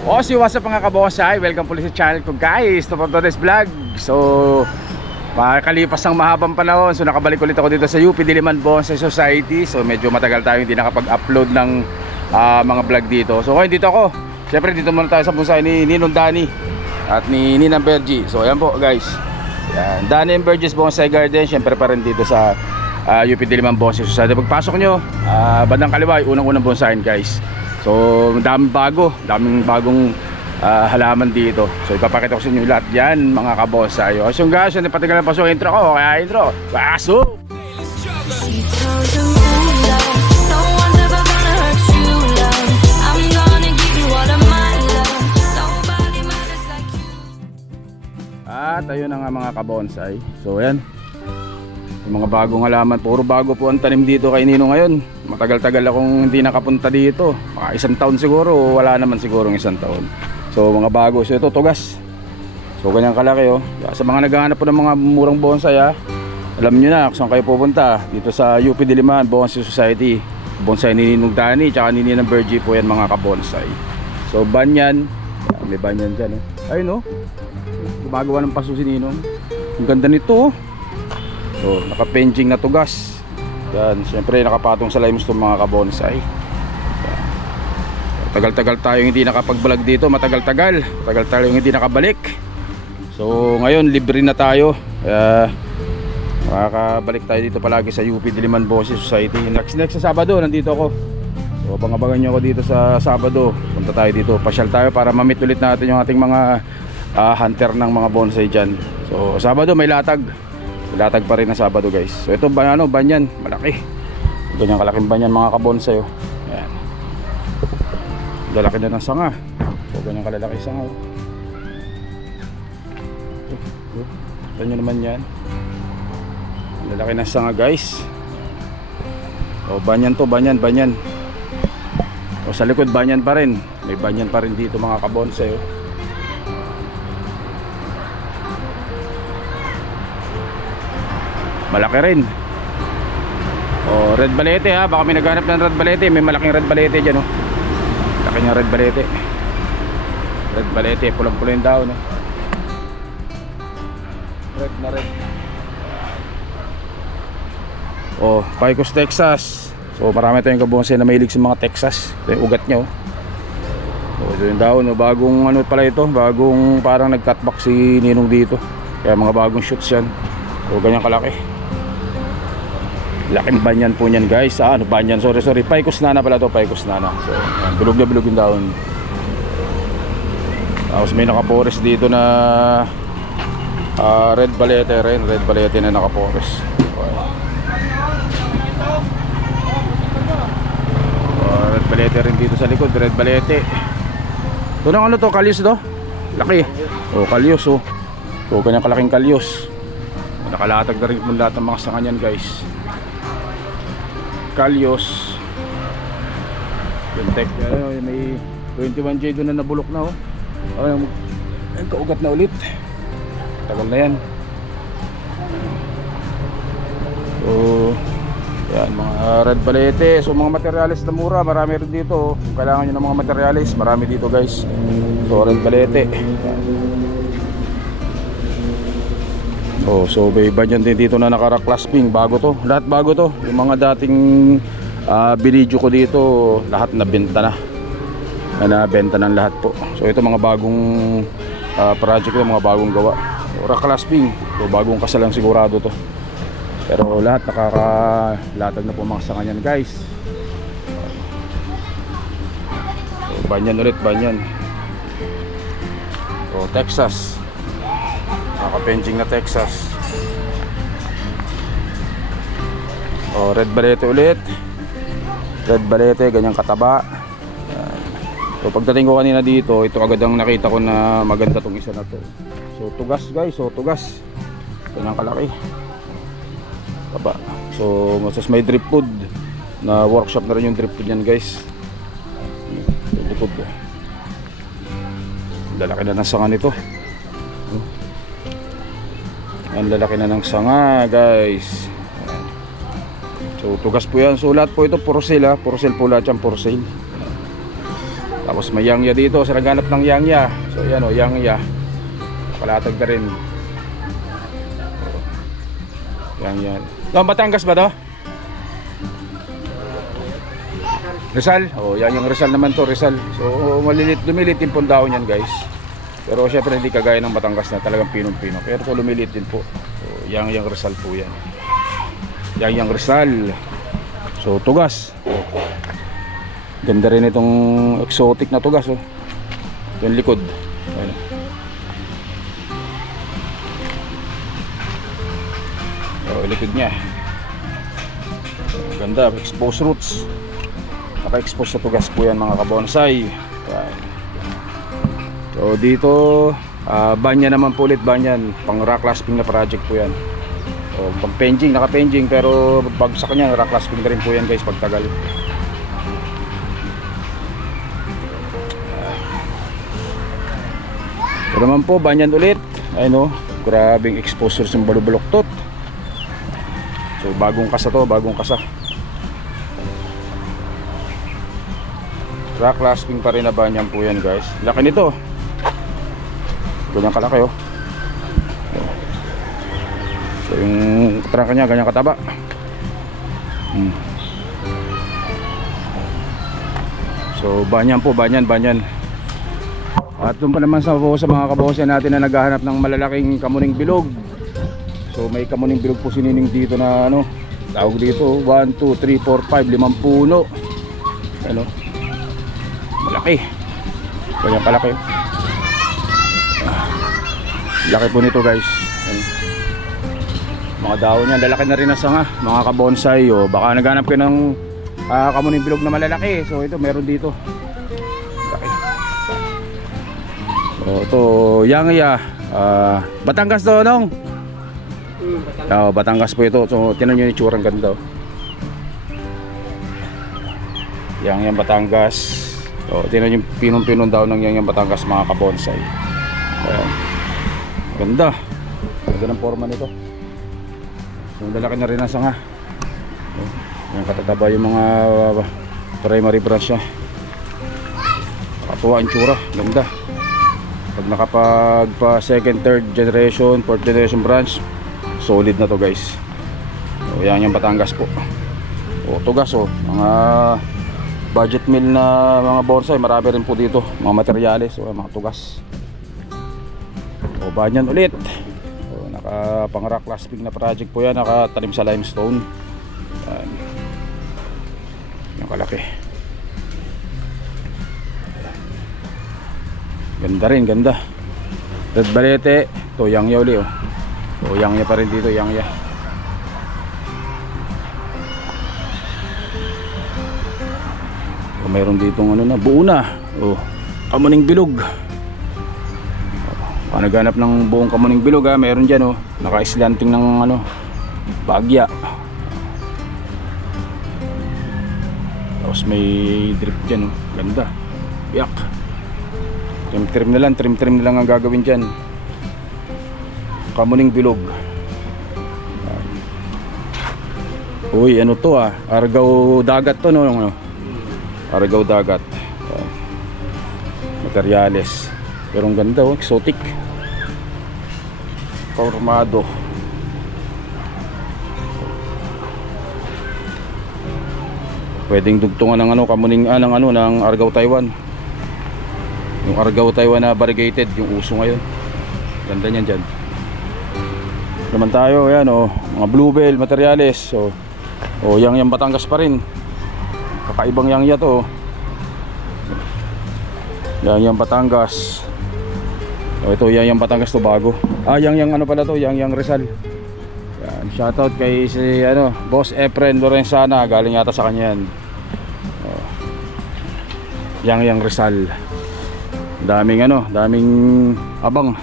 What's up mga kabonsai? Welcome po sa channel ko guys, to today's vlog. So makakalipas ng mahabang panahon, so nakabalik ulit ako dito sa UP Diliman Bonsai Society. So medyo matagal tayo hindi nakapag-upload ng mga vlog dito. So ngayon dito ako, syempre dito muna tayo sa bonsai ni Ninong Danny at ni Ninang Bergie. So ayan po guys, yan, Danny and Bergie's Bonsai Garden. Syempre pa rin dito sa UP Diliman Bonsai Society. Pagpasok nyo, bandang kaliwa, unang-unang bonsain guys. So daming bagong halaman dito. So ipapakita ko sa inyo lahat yan mga kabonsay. So guys, hindi patigalan pa sa intro ko. Kaya intro, pasok! At ayun na nga mga kabonsay. So yan, yung mga bagong halaman, puro bago po ang tanim dito kay Nino ngayon. Matagal-tagal akong hindi nakapunta dito. Isang taon siguro, wala naman siguro isang taon. So mga bago, so ito tugas. So ganyan kalaki oh. Sa mga naghahanap po ng mga murang bonsai alam nyo na kung saan kayo pupunta. Dito sa UP Diliman Bonsai Society. Bonsai ni Ninong Danny tsaka ni Ninang Bergie po yan mga kabonsai. So banyan, may banyan dyan oh. Ayun oh, gumagawa ng paso si Ninong. Ang ganda nito oh. So naka-penching na tugas. Yan, siyempre nakapatong sa limestone mga kabonsai. Tagal-tagal tayo hindi nakapag-vlog dito, matagal-tagal tayo hindi nakabalik. So ngayon libre na tayo. Makakabalik tayo dito palagi sa UP Diliman Bonsai Society. Next sa Sabado nandito ako. So abangan nyo ako dito sa Sabado. Punta tayo dito, pasyal tayo para ma-meet ulit natin yung ating mga hunter ng mga bonsai dyan. So Sabado may latag pa rin na Sabado guys. So ito banyan, malaki. Ganyan kalaking banyan mga kabonsai oh. Ayan. Lalaki na ng sanga. So ganyan kalalaki sanga oh. Ito nyo naman yan. Lalaki ng sanga guys. O banyan to, banyan. O sa likod banyan pa rin. May banyan pa rin dito mga kabonsai oh. Malaki rin. Oh, red balete ha. Baka may naghanap ng red balete. May malaking red balete dyan oh. Laki niya red balete. Red balete, pulang-pula yung daon oh. Red na red. Oh, Picos Texas. So marami tayong kabonsai na mahilig sa mga Texas. Ito yung ugat niya oh. Oh, ito yung daon oh. Bagong ano pala ito. Bagong parang nag-cutback si Ninong dito. Kaya mga bagong shoots yan. So ganyan kalaki. Laking banyan po niyan guys. Ano banyan? Sorry. Picos nana pala to, Picos nana. So, bilog na bilog yung daon. Tapos may naka-forest dito na red balete rin. Red balete na naka-forest. Red balete rin dito sa likod. Red balete. Ito na ano to? Kalyos to? Laki. Oh, kalyos oh. So, kanyang kalaking kalyos. Nakalatag na rin po lahat ng mga sanga niyan guys. Kalyos. Yung tek, may 21J doon na nabulok na oh. Ay, kaugat na ulit. Tagal na yan. So yan, mga red balete. So mga materialis na mura, marami rin dito oh. Kung kailangan nyo ng mga materialis, marami dito guys. So red balete. Oh, so may banyan din dito na naka-clasping. Bago to, lahat bago to. Yung mga dating binidyo ko dito, lahat nabenta na. Nabenta ng lahat po. So ito mga bagong project to, mga bagong gawa. Rock-clasping. So bagong kasalang sigurado to. Pero lahat nakakalatag na po mga sanga niyan guys. So banyan ulit, banyan. So Texas. Naka-penching na Texas. Oh, red balete ulit. Red balete, ganyang kataba. So pagdating ko kanina dito, ito agad ang nakita ko na maganda tong isa na to. So tugas guys, so tugas. Ganyang kalaki. Taba. So masas may drip food. Na workshop na rin yung drip food yan guys. Drip food. Lalaki na ng sanga nito. Ang lalaki na ng sanga guys. So tugas po yan. So lahat po ito for sale ha. For sale po lahat yan, for sale. Tapos may yangya dito sa naghanap ng yangya. So yan o, yangya. Palatag na rin. Yangya. Batangas ba to? Rizal? Oh, yan yung Rizal naman to, Rizal. So lumilit yung pundaw niyan guys. Pero syempre hindi kagaya ng Batangas na talagang pinong-pino. Pero to lumilit din po. So yung Rizal po yan. Yang Rizal. So tugas. Ganda rin itong exotic na tugas oh. Yung likod. Ayun. So likod niya. Ganda, exposed roots. Naka-expose sa tugas po yan mga kabonsai. Yan. So dito banya naman po ulit, banyan pang rock clasping na project po yan. So pang penjing, naka-penjing pero bagsak niya, rock clasping na rin po yan guys pagtagal. Ito naman po, banyan ulit. Ayun o, grabing exposure sa balubuloktot. So bagong kasa to, bagong kasa. Rock clasping pa rin na banyan po yan guys. Laki nito. Ganyan kalaki oh. So yung trangka nya ganyan kataba. So banyan po, banyan. At doon pa naman sa mga kabose natin na naghahanap ng malalaking kamuning bilog. So may kamuning bilog po sinining dito na ano, tawag dito 1, 2, 3, 4, 5, 5 puno. Ano? Malaki. Ganyan kalaki. Laki po nito guys. Ano? Mga dahon niyan, lalaki na rin na sanga, mga kabonsai. O baka naghanap kayo ng kamuning bilog na malalaki. So ito meron dito. So ito, yangya. Batangas to, nong? Batangas. Batangas po ito. So tinan nyo yung itsurang ganda. Yangya Batangas. So tinan yung pinong-pinong daw ng yangya Batangas mga kabonsai. Ayan. Ganda. Ganda ng forma nito. So lalaki na rin ang sanga. Ayan, katataba yung mga primary branch niya. Katuwa ang tsura. Ganda. Pag nakapagpa second, third generation, fourth generation branch, solid na to guys. So yan yung Batangas po. O tugas o, mga budget meal na mga bonsai, marami rin po dito, mga materyales o mga tugas. O banyan ulit. O naka pang rock clasping na project po yan, nakatanim sa limestone. Yan. Yung kalaki. Ganda rin, ganda. Red Balete, to yangya uli oh. So yangya pa rin dito, yangya. So mayroon ditong ano na, buo na. Oh, kamuning bilog. Oh, naghanap ng buong kamuning bilog ha, mayroon diyan oh. Naka-slanting ng ano, bagya. Tapos may drip diyan oh. Ganda. Yak. Trim na lang ang gagawin dyan. Kamuning bilog. Uy, ano to ah, argaw dagat to no? Argaw dagat. Materyales. Pero ang ganda oh, exotic. Formado. Pwedeng dugtungan ng ano, kamuning ng ano, ng argaw Taiwan. Yung argaw Taiwan na variegated, yung uso ngayon. Ganda niyan dyan. Naman tayo, ayan o, mga bluebell, materyales. O yang Batangas pa rin. Kakaibang yangya to. Yang Batangas. O ito, yang Batangas to bago. Yang ano pala to, yang Rizal. Yan, shoutout kay si ano, Boss Efren Lorenzana, galing yata sa kanya yan. Yang Rizal. Daming ano, daming abang.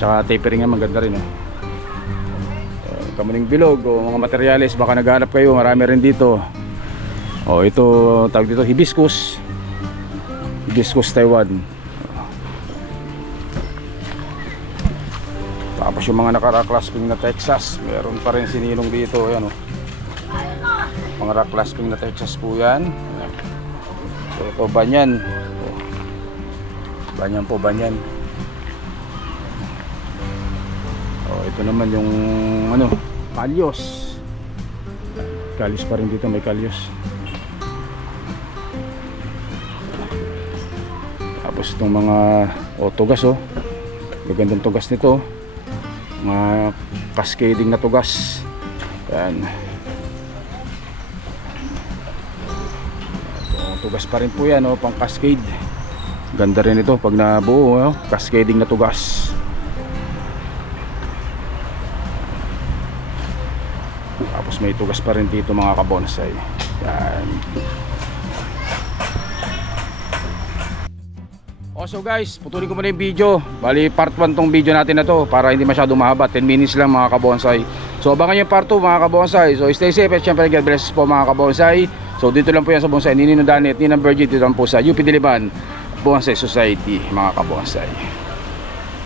Tsaka tapering nga, maganda rin oh. Kamuning bilog o mga materyales, baka naghanap kayo, marami rin dito. Oh, ito tawag dito hibiscus. Hibiscus Taiwan. Tapos yung mga naka-rock clasping na Texas, meron pa rin sininong dito, ayan oh. Mga rock clasping na Texas po yan. Ayan. So ito banyan. Banyan po, banyan. Oh, ito naman yung ano, kalyos. Kalyos pa rin dito, may kalyos. Tapos itong mga tugas oh. Magandang tugas nito. Mga cascading na tugas. Yan. Tugas pa rin po yan oh, pang cascade. Ganda rin ito pag nabuo oh, cascading na tugas. Tapos may tugas pa rin dito mga kabonsai. Yan. So guys, putulin ko muna yung video. Bali part 1 tong video natin na to para hindi masyadong mahaba, 10 minutes lang mga kabonsai. So abangan yung part 2 mga kabonsai. So stay safe at syempre God bless po mga kabonsai. So dito lang po yan sa Bonsai Ninino Dani at Ninang Virgin, dito lang po sa UP Diliban Bonsai Society mga kabonsai.